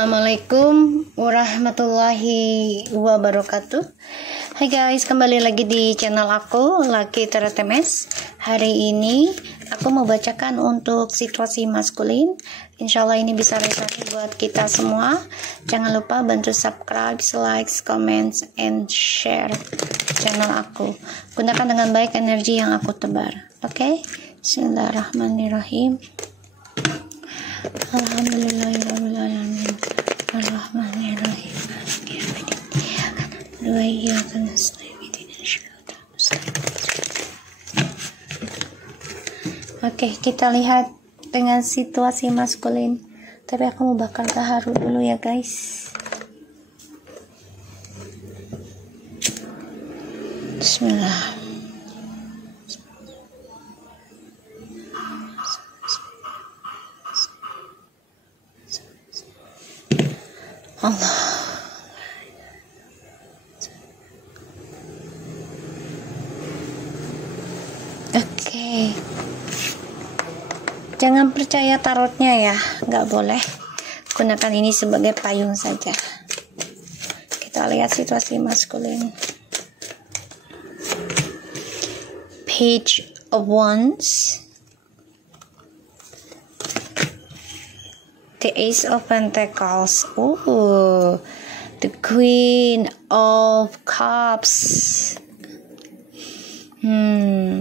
Assalamualaikum warahmatullahi wabarakatuh. Hai guys, kembali lagi di channel aku Lucky Teratemes. Hari ini aku mau bacakan untuk situasi maskulin. Insyaallah ini bisa resonate buat kita semua. Jangan lupa bantu subscribe, like, comments, and share channel aku. Gunakan dengan baik energi yang aku tebar. Oke? Bismillahirrahmanirrahim. Alhamdulillahirrahmanirrahim. Ar-Rahmanirrahim. Oke, kita lihat dengan situasi maskulin. Tapi aku mau bakar gaharu dulu ya guys. Bismillah. Allah. Oke. Jangan percaya tarotnya ya, nggak boleh. Gunakan ini sebagai payung saja. Kita lihat situasi maskulin. Page of Wands. The Ace of Pentacles. The Queen of Cups.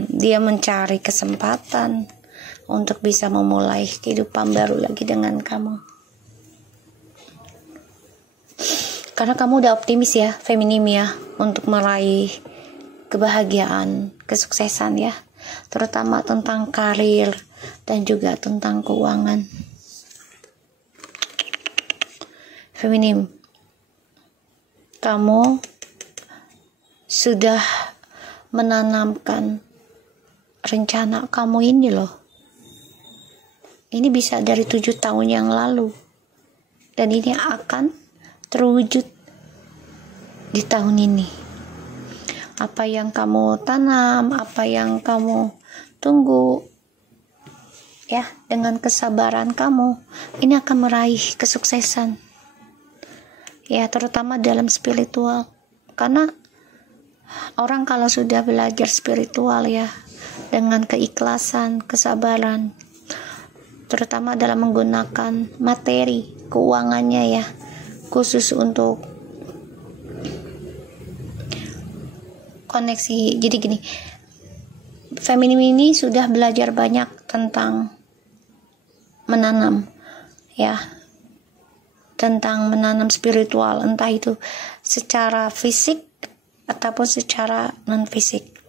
Dia mencari kesempatan untuk bisa memulai kehidupan baru lagi dengan kamu. Karena kamu udah optimis ya, feminim ya, untuk meraih kebahagiaan, kesuksesan ya. Terutama tentang karir dan juga tentang keuangan. Feminim, kamu sudah menanamkan rencana kamu ini loh. Ini bisa dari 7 tahun yang lalu. Dan ini akan terwujud di tahun ini. Apa yang kamu tanam, apa yang kamu tunggu, ya, dengan kesabaran kamu, ini akan meraih kesuksesan. Ya, terutama dalam spiritual. Karena orang kalau sudah belajar spiritual ya, dengan keikhlasan, kesabaran, terutama dalam menggunakan materi, keuangannya ya, khusus untuk koneksi. Jadi gini, feminim ini sudah belajar banyak tentang menanam ya, tentang menanam spiritual, entah itu secara fisik ataupun secara non fisik.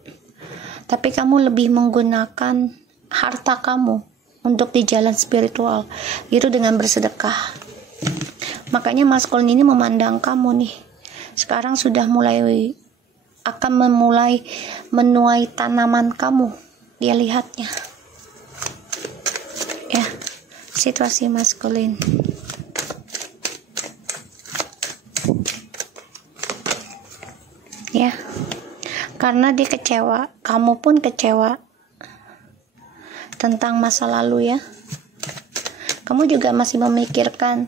Tapi kamu lebih menggunakan harta kamu untuk di jalan spiritual, itu dengan bersedekah. Makanya maskulin ini memandang kamu nih, sekarang sudah akan memulai menuai tanaman kamu. Dia lihatnya ya, situasi maskulin. Ya, karena dia kecewa, kamu pun kecewa tentang masa lalu ya. Kamu juga masih memikirkan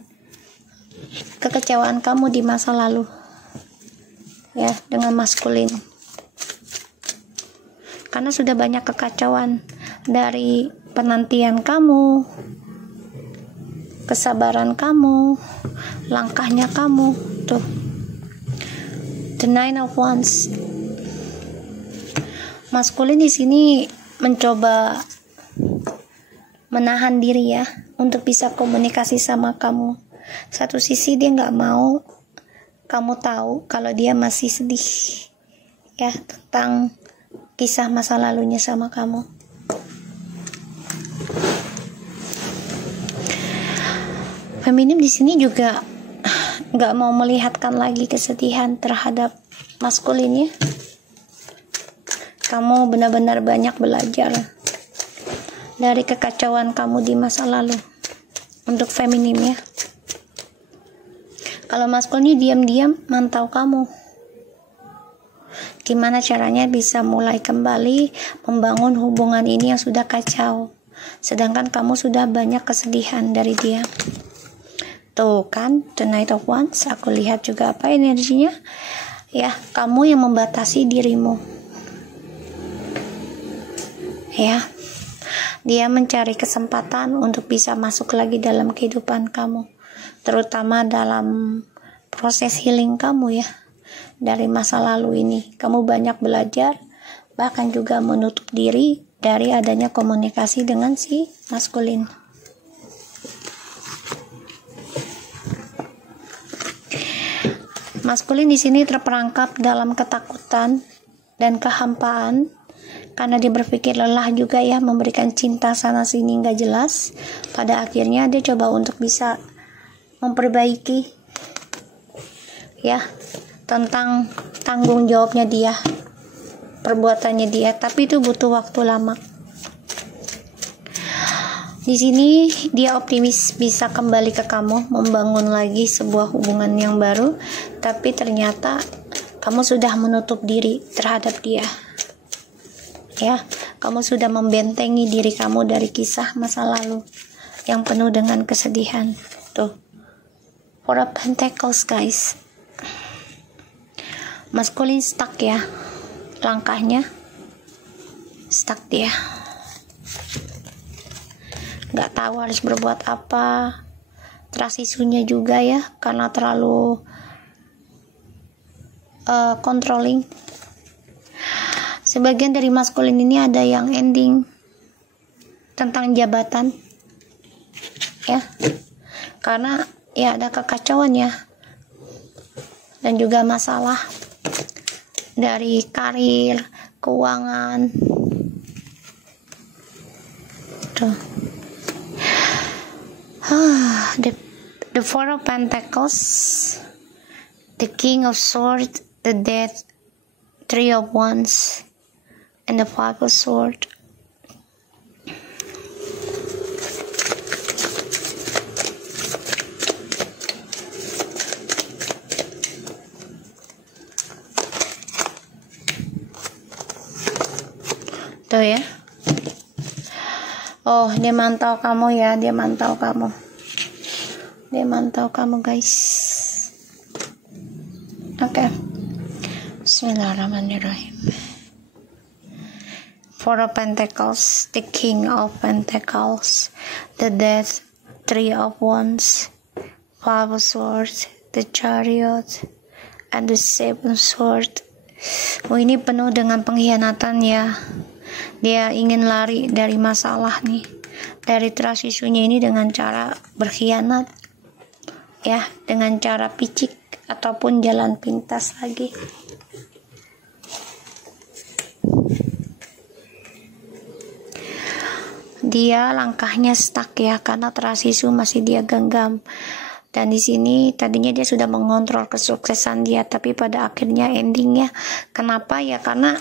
kekecewaan kamu di masa lalu ya, dengan maskulin. Karena sudah banyak kekacauan dari penantian kamu, kesabaran kamu, langkahnya kamu tuh. The Nine of Wands. Maskulin di sini mencoba menahan diri ya, untuk bisa komunikasi sama kamu. Satu sisi dia nggak mau kamu tahu kalau dia masih sedih ya, tentang kisah masa lalunya sama kamu. Feminim di sini juga nggak mau melihatkan lagi kesedihan terhadap maskulin ya. Kamu benar-benar banyak belajar dari kekacauan kamu di masa lalu untuk feminim ya. Kalau maskulin diam-diam mantau kamu, gimana caranya bisa mulai kembali membangun hubungan ini yang sudah kacau. Sedangkan kamu sudah banyak kesedihan dari dia. Tuh kan, the Knight of Wands, aku lihat juga apa energinya. Ya, kamu yang membatasi dirimu. Ya, dia mencari kesempatan untuk bisa masuk lagi dalam kehidupan kamu, terutama dalam proses healing kamu ya. Dari masa lalu ini, kamu banyak belajar, bahkan juga menutup diri dari adanya komunikasi dengan si maskulin. Maskulin di sini terperangkap dalam ketakutan dan kehampaan karena dia berpikir lelah juga ya, memberikan cinta sana sini nggak jelas. Pada akhirnya dia coba untuk bisa memperbaiki ya tentang tanggung jawabnya dia, perbuatannya dia, tapi itu butuh waktu lama. Di sini dia optimis bisa kembali ke kamu, membangun lagi sebuah hubungan yang baru, tapi ternyata kamu sudah menutup diri terhadap dia. Ya, kamu sudah membentengi diri kamu dari kisah masa lalu yang penuh dengan kesedihan. Tuh, Four of Pentacles guys. Maskulin stuck ya, langkahnya stuck dia. Nggak tahu harus berbuat apa. Trust isunya juga ya, karena terlalu controlling. Sebagian dari maskulin ini ada yang ending tentang jabatan ya, karena ya ada kekacauan ya, dan juga masalah dari karir, keuangan. Tuh. The Four of Pentacles, the King of Swords, the Death, Three of Wands, and the Five of Swords. Tuh ya. Oh, dia mantau kamu ya, dia mantau kamu. Dia mantau kamu guys. Oke. Bismillahirrahmanirrahim. Four of Pentacles, the King of Pentacles, the Death, Three of Wands, Five of Swords, the Chariot, and the Seven of Swords. Oh, ini penuh dengan pengkhianatan ya. Dia ingin lari dari masalah nih, dari trust isunya ini dengan cara berkhianat ya, dengan cara picik ataupun jalan pintas lagi. Dia langkahnya stuck ya, karena trust issue masih dia genggam. Dan di sini tadinya dia sudah mengontrol kesuksesan dia, tapi pada akhirnya endingnya, kenapa ya? Karena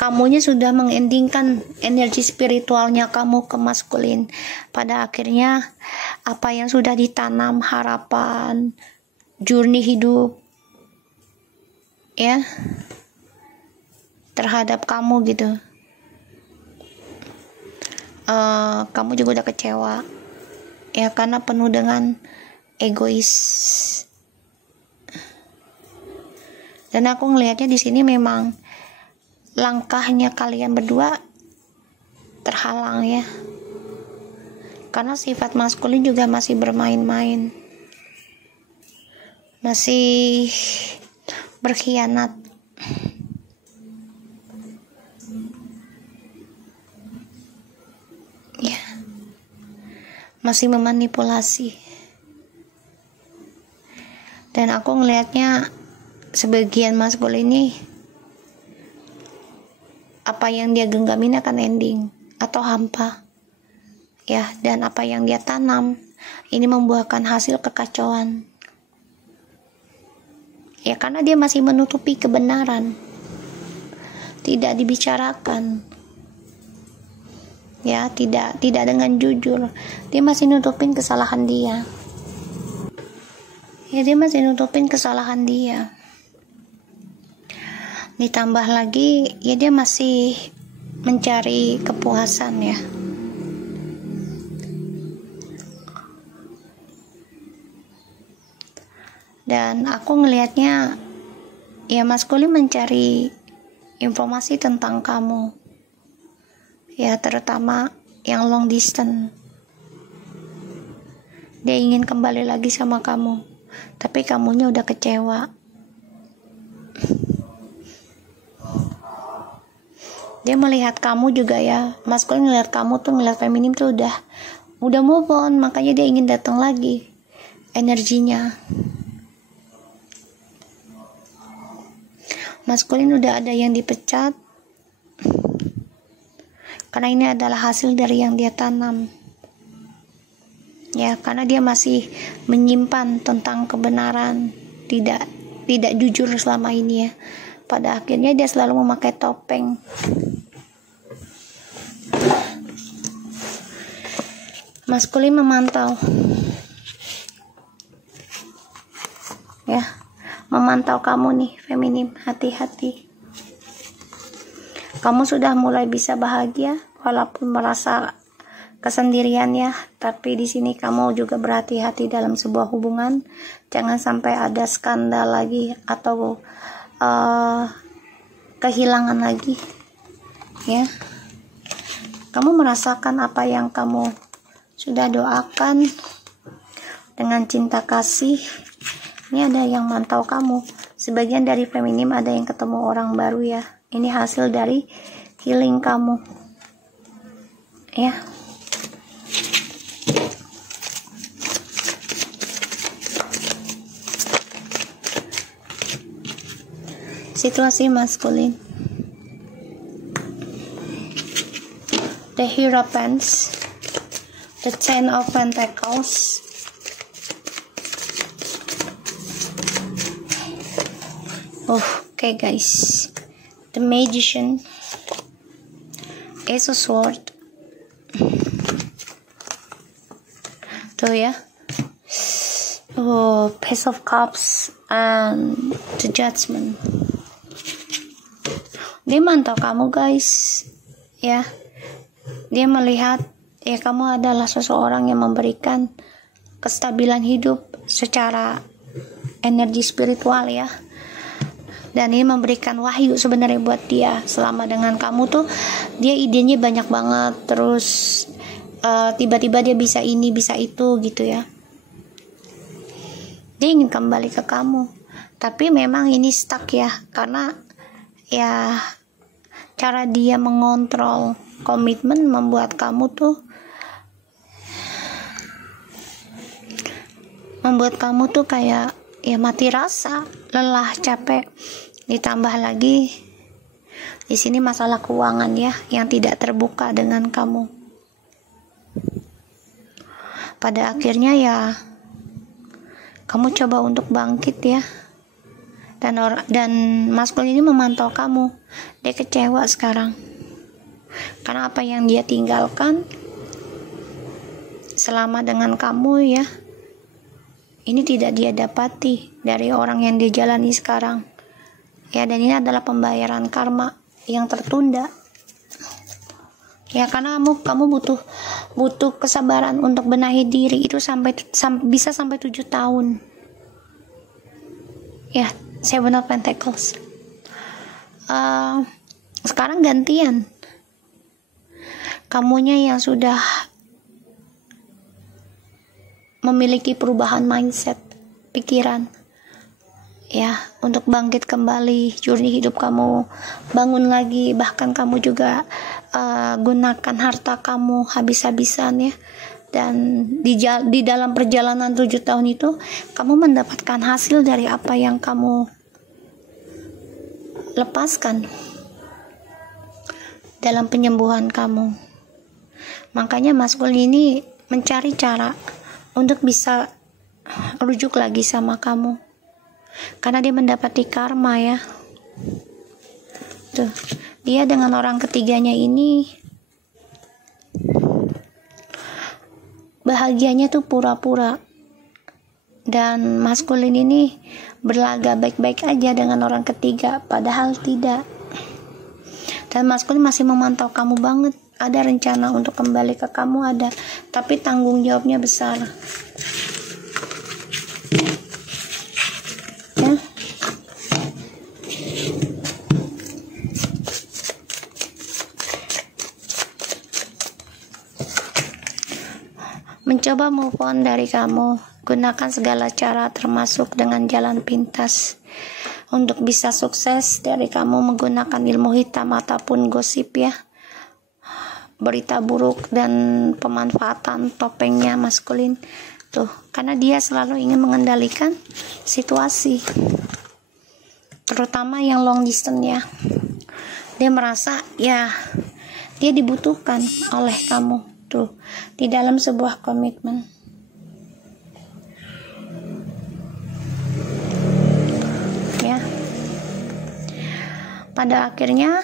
kamunya sudah mengendingkan energi spiritualnya kamu ke maskulin. Pada akhirnya apa yang sudah ditanam, harapan, journey hidup ya terhadap kamu gitu, kamu juga udah kecewa ya, karena penuh dengan egois. Dan aku ngelihatnya di sini memang langkahnya kalian berdua terhalang ya, karena sifat maskulin juga masih bermain-main, masih berkhianat ya, masih memanipulasi. Dan aku ngelihatnya sebagian maskulin ini, apa yang dia genggamin akan ending atau hampa ya, dan apa yang dia tanam ini membuahkan hasil kekacauan ya, karena dia masih menutupi kebenaran, tidak dibicarakan ya, tidak dengan jujur. Dia masih nutupin kesalahan dia ya, dia masih nutupin kesalahan dia. Ditambah lagi ya, dia masih mencari kepuasan ya. Dan aku ngelihatnya ya maskulin mencari informasi tentang kamu, ya terutama yang long distance. Dia ingin kembali lagi sama kamu, tapi kamunya udah kecewa. Dia melihat kamu juga ya, maskulin ngelihat kamu tuh, ngelihat feminim tuh udah move on, makanya dia ingin datang lagi energinya. Maskulin udah ada yang dipecat karena ini adalah hasil dari yang dia tanam. Ya, karena dia masih menyimpan tentang kebenaran, tidak jujur selama ini ya. Pada akhirnya dia selalu memakai topeng. Maskulin memantau. Ya, memantau kamu nih, feminim, hati-hati. Kamu sudah mulai bisa bahagia walaupun merasa kesendirian ya, tapi di sini kamu juga berhati-hati dalam sebuah hubungan. Jangan sampai ada skandal lagi atau kehilangan lagi ya. Kamu merasakan apa yang kamu sudah doakan dengan cinta kasih. Ini ada yang mantau kamu. Sebagian dari feminim ada yang ketemu orang baru ya. Ini hasil dari healing kamu ya. Situasi maskulin. The Hierophants, the Ten of Pentacles, okay guys, the Magician, Ace of Swords, tuh ya, Page of Cups, and the Judgment. Dia mantau kamu guys ya. Dia melihat ya kamu adalah seseorang yang memberikan kestabilan hidup secara energi spiritual ya. Dan ini memberikan wahyu sebenarnya buat dia. Selama dengan kamu tuh dia idenya banyak banget. Terus tiba-tiba dia bisa ini bisa itu gitu ya. Dia ingin kembali ke kamu, tapi memang ini stuck ya, karena ya cara dia mengontrol komitmen membuat kamu tuh kayak ya mati rasa, lelah, capek. Ditambah lagi di sini masalah keuangan ya yang tidak terbuka dengan kamu. Pada akhirnya ya kamu coba untuk bangkit ya. Dan maskulin ini memantau kamu. Dia kecewa sekarang karena apa yang dia tinggalkan selama dengan kamu ya, ini tidak dia dapati dari orang yang dia jalani sekarang ya. Dan ini adalah pembayaran karma yang tertunda ya, karena kamu butuh kesabaran untuk benahi diri. Itu bisa sampai 7 tahun ya. Seven of Pentacles. Sekarang gantian. Kamunya yang sudah memiliki perubahan mindset, pikiran ya, untuk bangkit kembali, journey hidup kamu, bangun lagi. Bahkan kamu juga gunakan harta kamu habis-habisan ya. Dan di dalam perjalanan 7 tahun itu kamu mendapatkan hasil dari apa yang kamu lepaskan dalam penyembuhan kamu. Makanya maskulin ini mencari cara untuk bisa rujuk lagi sama kamu, karena dia mendapati karma ya. Tuh, dia dengan orang ketiganya ini bahagianya tuh pura-pura. Dan maskulin ini berlagak baik-baik aja dengan orang ketiga, padahal tidak. Dan maskulin masih memantau kamu banget. Ada rencana untuk kembali ke kamu, ada, tapi tanggung jawabnya besar. coba move on dari kamu. Gunakan segala cara termasuk dengan jalan pintas untuk bisa sukses dari kamu menggunakan ilmu hitam ataupun gosip ya, berita buruk dan pemanfaatan topengnya maskulin tuh, karena dia selalu ingin mengendalikan situasi, terutama yang long distance ya. Dia merasa ya dia dibutuhkan oleh kamu tuh di dalam sebuah komitmen ya. Pada akhirnya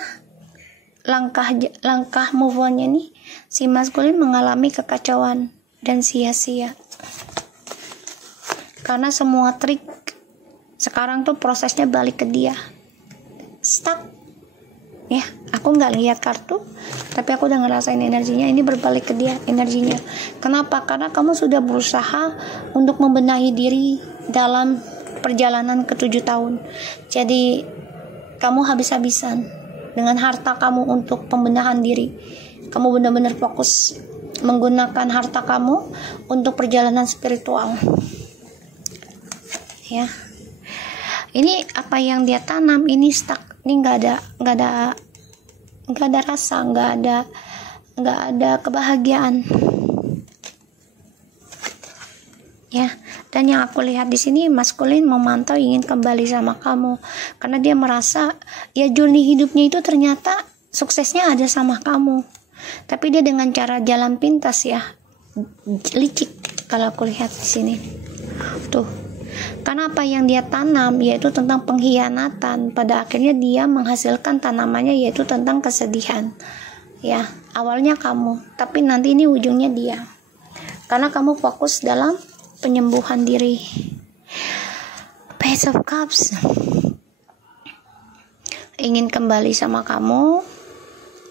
langkah move on-nya nih, si maskulin mengalami kekacauan dan sia-sia karena semua trik sekarang tuh prosesnya balik ke dia, stuck ya. Aku nggak lihat kartu, tapi aku udah ngerasain energinya ini berbalik ke dia energinya. Kenapa? Karena kamu sudah berusaha untuk membenahi diri dalam perjalanan ke 7 tahun. Jadi kamu habis-habisan dengan harta kamu untuk pembenahan diri. Kamu benar-benar fokus menggunakan harta kamu untuk perjalanan spiritual ya. Ini apa yang dia tanam ini stuck. Ini nggak ada rasa, nggak ada kebahagiaan ya. Dan yang aku lihat di sini, maskulin memantau ingin kembali sama kamu karena dia merasa ya journey hidupnya itu ternyata suksesnya ada sama kamu, tapi dia dengan cara jalan pintas ya, licik kalau aku lihat di sini tuh. Karena apa yang dia tanam yaitu tentang pengkhianatan, pada akhirnya dia menghasilkan tanamannya yaitu tentang kesedihan ya. Awalnya kamu, tapi nanti ini ujungnya dia, karena kamu fokus dalam penyembuhan diri. Page of Cups ingin kembali sama kamu,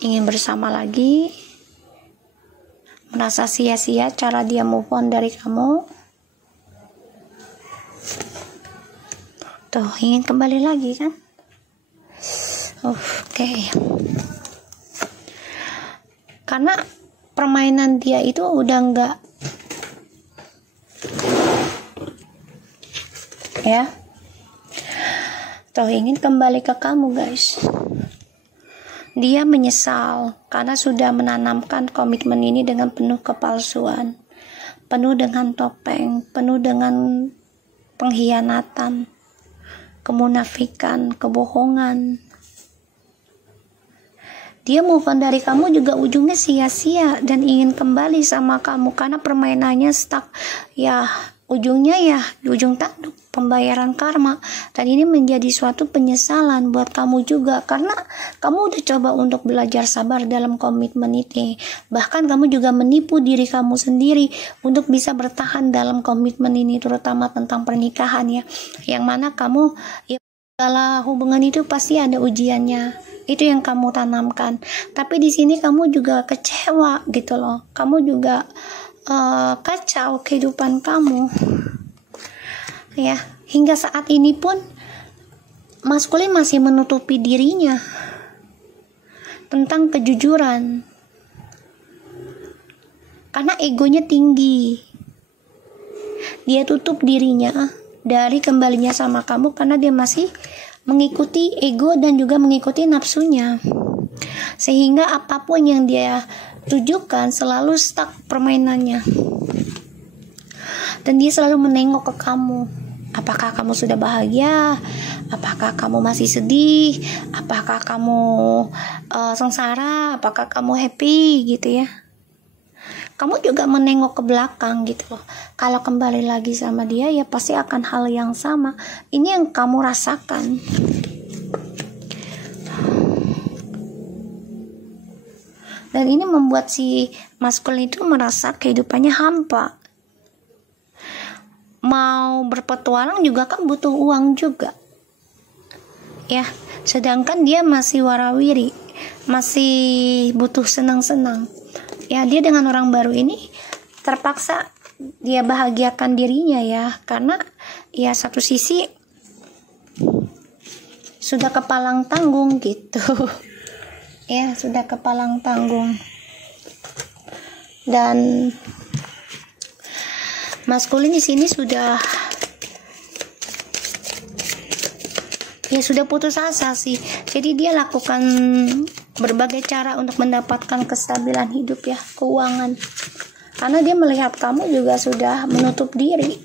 ingin bersama lagi, merasa sia-sia cara dia move on dari kamu tuh, ingin kembali lagi kan. Oke. Karena permainan dia itu udah enggak ya, tuh ingin kembali ke kamu guys. Dia menyesal karena sudah menanamkan komitmen ini dengan penuh kepalsuan, penuh dengan topeng, penuh dengan pengkhianatan, kemunafikan, kebohongan. Dia move on dari kamu juga ujungnya sia-sia dan ingin kembali sama kamu karena permainannya stuck ya. Ujungnya ya di ujung tanduk pembayaran karma, dan ini menjadi suatu penyesalan buat kamu juga karena kamu udah coba untuk belajar sabar dalam komitmen ini. Bahkan kamu juga menipu diri kamu sendiri untuk bisa bertahan dalam komitmen ini, terutama tentang pernikahan ya, yang mana kamu ya, segala hubungan itu pasti ada ujiannya, itu yang kamu tanamkan. Tapi di sini kamu juga kecewa gitu loh, kamu juga kacau kehidupan kamu ya. Hingga saat ini pun maskulin masih menutupi dirinya tentang kejujuran karena egonya tinggi. Dia tutup dirinya dari kembalinya sama kamu karena dia masih mengikuti ego dan juga mengikuti nafsunya, sehingga apapun yang dia tujukan selalu stuck permainannya. Dan dia selalu menengok ke kamu, apakah kamu sudah bahagia, apakah kamu masih sedih, apakah kamu sengsara, apakah kamu happy gitu ya. Kamu juga menengok ke belakang gitu loh. Kalau kembali lagi sama dia ya pasti akan hal yang sama. Ini yang kamu rasakan. Dan ini membuat si maskulin itu merasa kehidupannya hampa. Mau berpetualang juga kan butuh uang juga ya, sedangkan dia masih warawiri, masih butuh senang-senang ya. Dia dengan orang baru ini terpaksa dia bahagiakan dirinya ya, karena ya satu sisi sudah kepalang tanggung gitu ya, sudah kepalang tanggung. Dan maskulin di sini sudah putus asa sih. Jadi dia lakukan berbagai cara untuk mendapatkan kestabilan hidup ya, keuangan. Karena dia melihat kamu juga sudah menutup diri.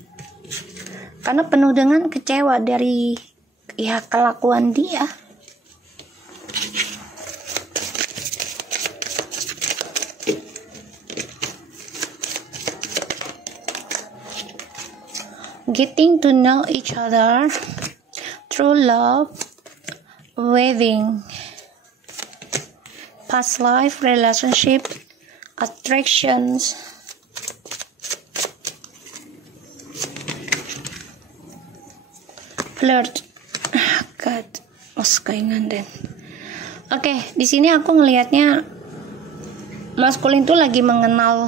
Karena penuh dengan kecewa dari ya kelakuan dia. Getting to know each other through love, wedding, past life, relationship, attractions, flirt. God, what's going on then? Oke, di sini aku ngelihatnya maskulin tuh lagi mengenal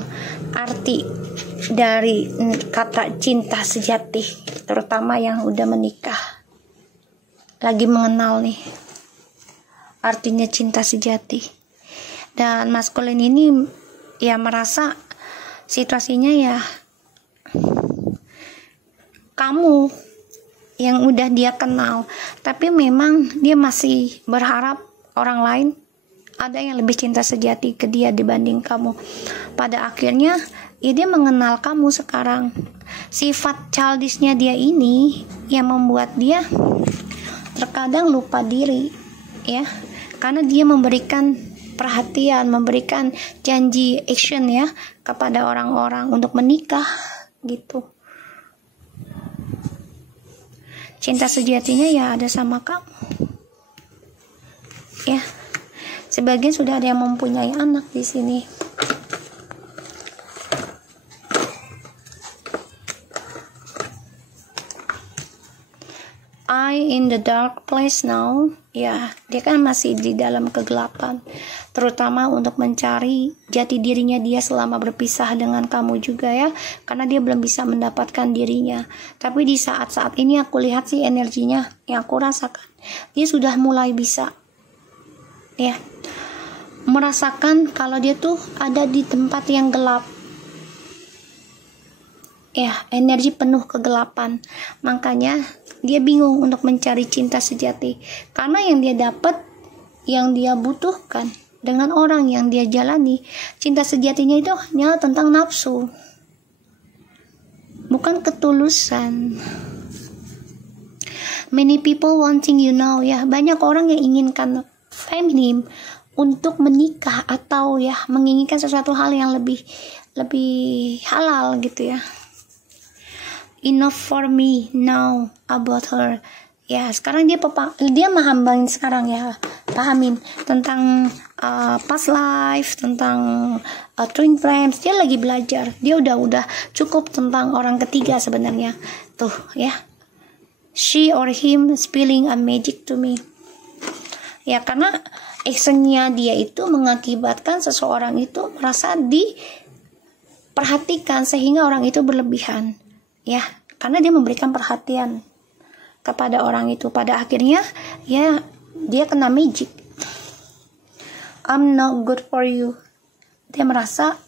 arti dari kata cinta sejati, terutama yang udah menikah. Lagi mengenal nih artinya cinta sejati. Dan maskulin ini ya merasa situasinya ya kamu yang udah dia kenal, tapi memang dia masih berharap orang lain ada yang lebih cinta sejati ke dia dibanding kamu. Pada akhirnya ya dia mengenal kamu sekarang. Sifat childishnya dia ini yang membuat dia terkadang lupa diri ya, karena dia memberikan perhatian, memberikan janji action ya kepada orang-orang untuk menikah gitu. Cinta sejatinya ya ada sama kamu ya. Sebagian sudah ada yang mempunyai anak di sini. I in the dark place now. Ya, dia kan masih di dalam kegelapan, terutama untuk mencari jati dirinya dia selama berpisah dengan kamu juga ya, karena dia belum bisa mendapatkan dirinya. Tapi di saat-saat ini aku lihat sih energinya yang aku rasakan, dia sudah mulai bisa ya merasakan kalau dia tuh ada di tempat yang gelap ya, energi penuh kegelapan. Makanya dia bingung untuk mencari cinta sejati, karena yang dia dapat, yang dia butuhkan dengan orang yang dia jalani, cinta sejatinya itu hanya tentang nafsu, bukan ketulusan. Many people wanting you now ya, banyak orang yang inginkan feminim untuk menikah atau ya menginginkan sesuatu hal yang lebih halal gitu ya. Enough for me now about her ya. Sekarang dia pahamin sekarang ya, pahamin tentang past life, tentang twin flames. Dia lagi belajar, dia udah cukup tentang orang ketiga sebenarnya tuh ya. She or him spilling a magic to me ya, karena actionnya dia itu mengakibatkan seseorang itu merasa diperhatikan sehingga orang itu berlebihan ya, karena dia memberikan perhatian kepada orang itu. Pada akhirnya ya dia kena magic. I'm not good for you. Dia merasa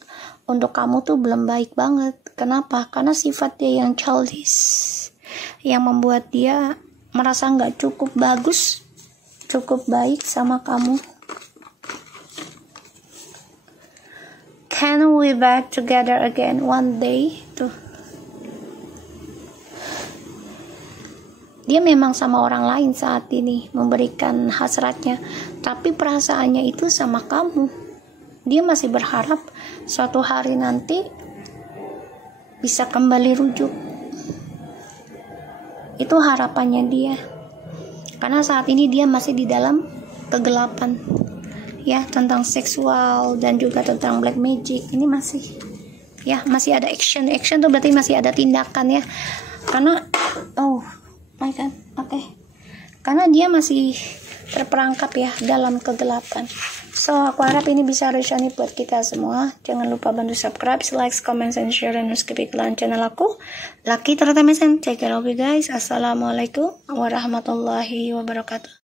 untuk kamu tuh belum baik banget. Kenapa? Karena sifat dia yang childish, yang membuat dia merasa nggak cukup bagus, cukup baik sama kamu. Can we back together again one day? Tuh, dia memang sama orang lain saat ini memberikan hasratnya, tapi perasaannya itu sama kamu. Dia masih berharap suatu hari nanti bisa kembali rujuk. Itu harapannya dia, karena saat ini dia masih di dalam kegelapan ya, tentang seksual dan juga tentang black magic. Ini masih masih ada action tuh berarti masih ada tindakan ya, karena my God, oke. Karena dia masih terperangkap ya dalam kegelapan. So, aku harap ini bisa resonate buat kita semua. Jangan lupa bantu subscribe, like, comment, and share, dan skip iklan channel aku. Lucky Entertainment. Take care of you guys. Assalamualaikum warahmatullahi wabarakatuh.